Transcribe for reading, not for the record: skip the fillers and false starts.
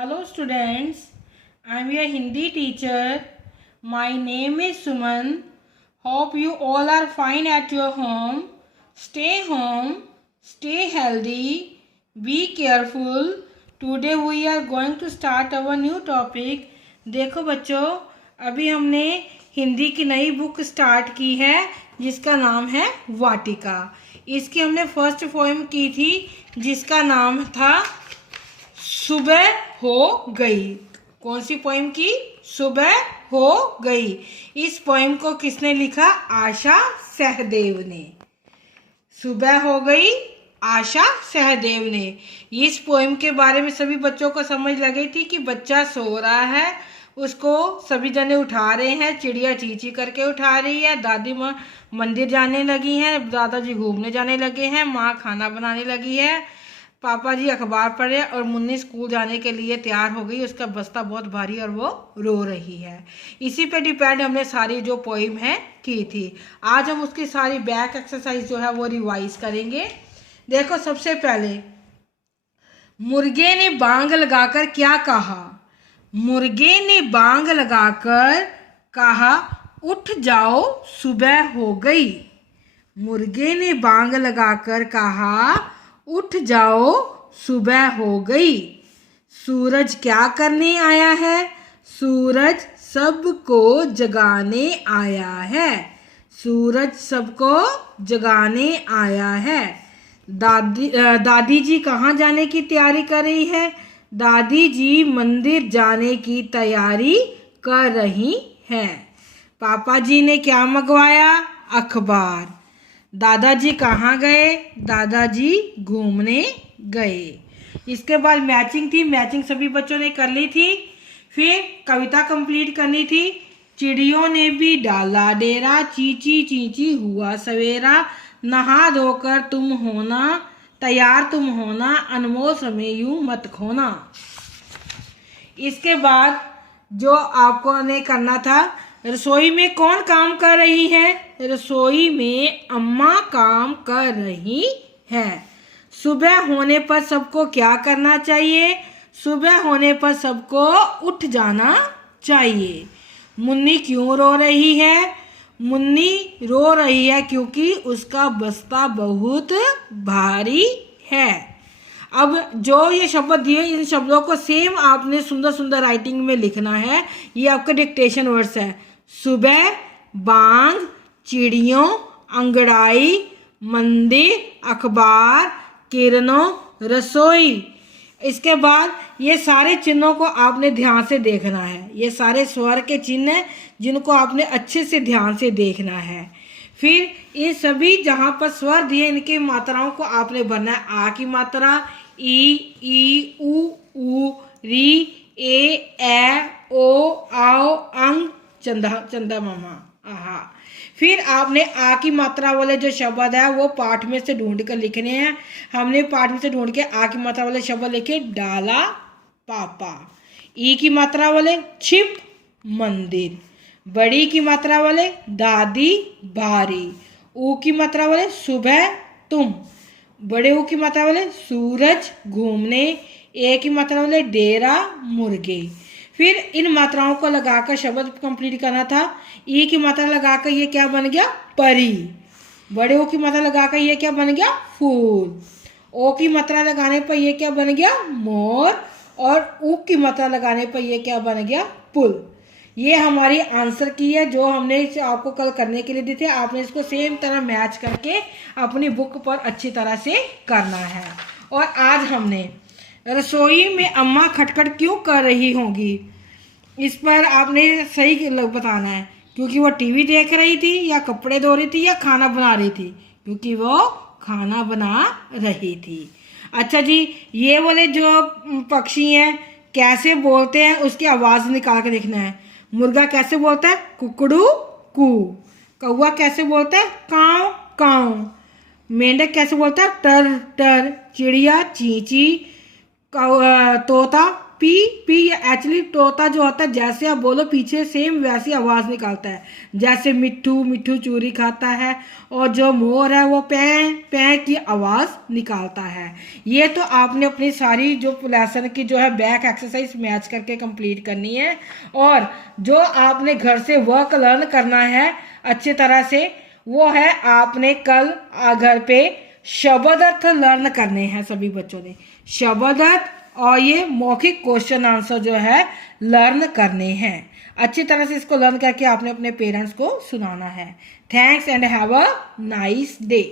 Hello students, I am your Hindi teacher. My name is Suman. Hope you all are fine at your home. Stay healthy, be careful. Today we are going to start our new topic. देखो बच्चों, अभी हमने हिंदी की नई book start की है जिसका नाम है वाटिका। इसकी हमने फर्स्ट पोएम की थी जिसका नाम था सुबह हो गई। कौन सी पोएम की? सुबह हो गई। इस पोएम को किसने लिखा? आशा सहदेव ने। सुबह हो गई, आशा सहदेव ने। इस पोएम के बारे में सभी बच्चों को समझ लगी थी कि बच्चा सो रहा है, उसको सभी जने उठा रहे हैं, चिड़िया चींची करके उठा रही है, दादी माँ मंदिर जाने लगी हैं, दादाजी घूमने जाने लगे हैं, माँ खाना बनाने लगी है, पापा जी अखबार पढ़ रहे और मुन्नी स्कूल जाने के लिए तैयार हो गई, उसका बस्ता बहुत भारी और वो रो रही है। इसी पे डिपेंड हमने सारी जो पोइम है की थी। आज हम उसकी सारी बैक एक्सरसाइज जो है वो रिवाइज करेंगे। देखो, सबसे पहले मुर्गे ने बांग लगाकर क्या कहा? मुर्गे ने बांग लगाकर कहा, उठ जाओ सुबह हो गई। मुर्गे ने बांग लगाकर कहा, उठ जाओ सुबह हो गई। सूरज क्या करने आया है? सूरज सबको जगाने आया है। सूरज सबको जगाने आया है। दादी जी कहाँ जाने की तैयारी कर रही है? दादी जी मंदिर जाने की तैयारी कर रही हैं। पापा जी ने क्या मंगवाया? अखबार। दादाजी कहाँ गए? दादाजी घूमने गए। इसके बाद मैचिंग थी, मैचिंग सभी बच्चों ने कर ली थी। फिर कविता कंप्लीट करनी थी। चिड़ियों ने भी डाला डेरा, चींची चींची हुआ सवेरा, नहा धोकर तुम होना तैयार, तुम होना अनमोल समय यूं मत खोना। इसके बाद जो आपको ने करना था, रसोई में कौन काम कर रही है? रसोई में अम्मा काम कर रही हैं। सुबह होने पर सबको क्या करना चाहिए? सुबह होने पर सबको उठ जाना चाहिए। मुन्नी क्यों रो रही है? मुन्नी रो रही है क्योंकि उसका बस्ता बहुत भारी है। अब जो ये शब्द दिए, इन शब्दों को सेम आपने सुंदर सुंदर राइटिंग में लिखना है। ये आपका डिक्टेशन वर्ड्स है। सुबह, बांग, चिड़ियों, अंगड़ाई, मंदिर, अखबार, किरणों, रसोई। इसके बाद ये सारे चिन्हों को आपने ध्यान से देखना है। ये सारे स्वर के चिन्ह हैं जिनको आपने अच्छे से ध्यान से देखना है। फिर ये सभी जहाँ पर स्वर दिए, इनकी मात्राओं को आपने भरना है। आ की मात्रा ई, ऊ, री, ए, ओ, आओ, अंग, चंदा मामा, आहा। फिर आपने आ की मात्रा वाले जो शब्द है वो पाठ में से ढूंढ कर लिखने हैं। हमने पाठ में से ढूंढ के आ की मात्रा वाले शब्द लिखे, डाला पापा। ई की मात्रा वाले छिप मंदिर। बड़ी की मात्रा वाले दादी भारी। ऊ की मात्रा वाले सुबह तुम। बड़े ऊ की मात्रा वाले सूरज घूमने। ए की मात्रा वाले डेरा मुर्गे। फिर इन मात्राओं को लगाकर शब्द कंप्लीट करना था। ई की मात्रा लगाकर ये क्या बन गया? परी। बड़े ओ की मात्रा लगाकर ये क्या बन गया? फूल। ओ की मात्रा लगाने पर ये क्या बन गया? मोर। और ऊ की मात्रा लगाने पर ये क्या बन गया? पुल। ये हमारी आंसर की है जो हमने आपको कल करने के लिए दी थी। आपने इसको सेम तरह मैच करके अपनी बुक पर अच्छी तरह से करना है। और आज हमने रसोई में अम्मा खटखट क्यों कर रही होंगी, इस पर आपने सही बताना है। क्योंकि वो टीवी देख रही थी, या कपड़े धो रही थी, या खाना बना रही थी? क्योंकि वो खाना बना रही थी। अच्छा जी, ये वाले जो पक्षी हैं कैसे बोलते हैं उसकी आवाज़ निकाल के देखना है। मुर्गा कैसे बोलता है? कुकड़ू कू। कौवा कैसे बोलता है? काव काव। मेंढक कैसे बोलता है? टर टर। चिड़िया चींची। तोता पी पी एक्चुअली तोता जो होता है जैसे आप बोलो पीछे सेम वैसी आवाज़ निकालता है, जैसे मिट्ठू मिट्ठू चूरी खाता है, और जो मोर है वो पैं पैं की आवाज़ निकालता है। ये तो आपने अपनी सारी जो लेसन की जो है बैक एक्सरसाइज मैच करके कंप्लीट करनी है, और जो आपने घर से वर्क लर्न करना है अच्छी तरह से वो है आपने कल घर पे शब्द अर्थ लर्न करने हैं सभी बच्चों ने, शब्द अर्थ और ये मौखिक क्वेश्चन आंसर जो है लर्न करने हैं। अच्छी तरह से इसको लर्न करके आपने अपने पेरेंट्स को सुनाना है। Thanks and have a nice day.